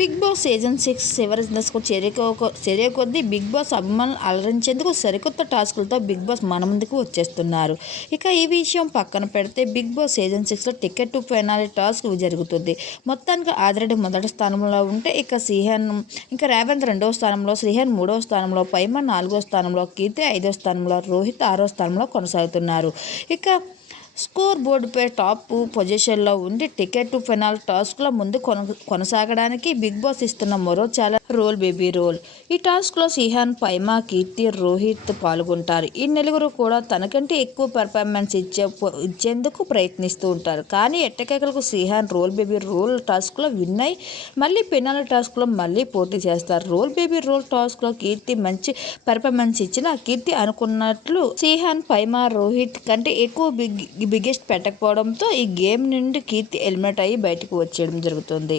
Big Boss season six చివరి దశకు చేరుకో చేరే కొద్దీ బిగ్ బాస్ అభిమానులు అలరించేందుకు సరికొత్త టాస్కులతో బిగ్ బాస్ మన ముందుకు వచ్చేస్తున్నారు. ఇక ఈ విషయం పక్కన పెడితే బిగ్ బాస్ సీజన్ సిక్స్లో టికెట్ టు ఫైనాలి టాస్క్ జరుగుతుంది. మొత్తానికి ఆదిరెడ్డి మొదటి స్థానంలో ఉంటే ఇక సిహన్ ఇంకా రేవంత్ రెండవ స్థానంలో శ్రీహన్ మూడవ స్థానంలో పైమ నాలుగో స్థానంలో కీర్తి ఐదో స్థానంలో రోహిత్ ఆరో స్థానంలో కొనసాగుతున్నారు. ఇక స్కోర్ బోర్డుపై టాప్ పొజిషన్లో ఉండి టికెట్ ఫెనాల్ టాస్క్ల టాస్క్లో ముందు కొన కొనసాగడానికి బిగ్ బాస్ ఇస్తున్న మరో చాలా రోల్ బేబీ రోల్. ఈ టాస్క్లో సిహాన్ పైమా కీర్తి రోహిత్ పాల్గొంటారు. ఈ నలుగురు కూడా తనకంటే ఎక్కువ పెర్ఫార్మెన్స్ ఇచ్చే ఇచ్చేందుకు ప్రయత్నిస్తూ ఉంటారు. కానీ ఎట్టకేకలకు సిహాన్ రోల్ బేబీ రోల్ టాస్క్లో విన్ అయి మళ్ళీ పెనాలి టాస్క్లో మళ్ళీ పోటీ చేస్తారు. రోల్ బేబీ రోల్ టాస్క్లో కీర్తి మంచి పెర్ఫార్మెన్స్ ఇచ్చిన కీర్తి అనుకున్నట్లు సిహాన్ పైమా రోహిత్ కంటే ఎక్కువ బిగ్ బిగ్గెస్ట్ పెట్టకపోవడంతో ఈ గేమ్ నుండి కీర్తి ఎలిమినేట్ అయ్యి బయటకు వచ్చేయడం జరుగుతుంది.